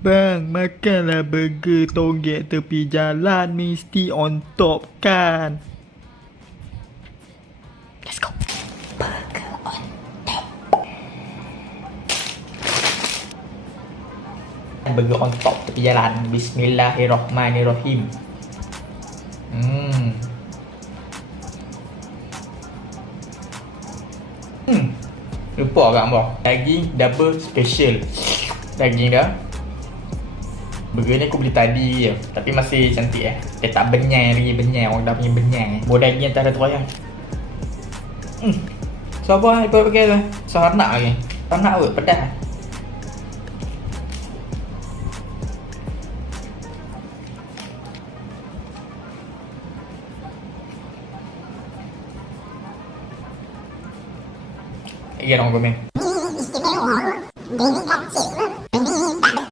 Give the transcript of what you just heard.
Bang, makanlah burger tonggek tepi jalan mesti on top kan. Let's go. Burger on top. Burger on top tepi jalan. Bismillahirrahmanirrahim. Hmm. Hmm. Lupa kat bawah. Daging double special. Daging dah. Burger ni aku beli tadi. Je Tapi masih cantik eh. Dia tak benyai hari benyai. Orang dah punya benyai eh. Bodai ni antara tu ayah Hmm. So apa lah pakai tu? So nak lagi. Tak nak kot pedas. Iya dong gue main.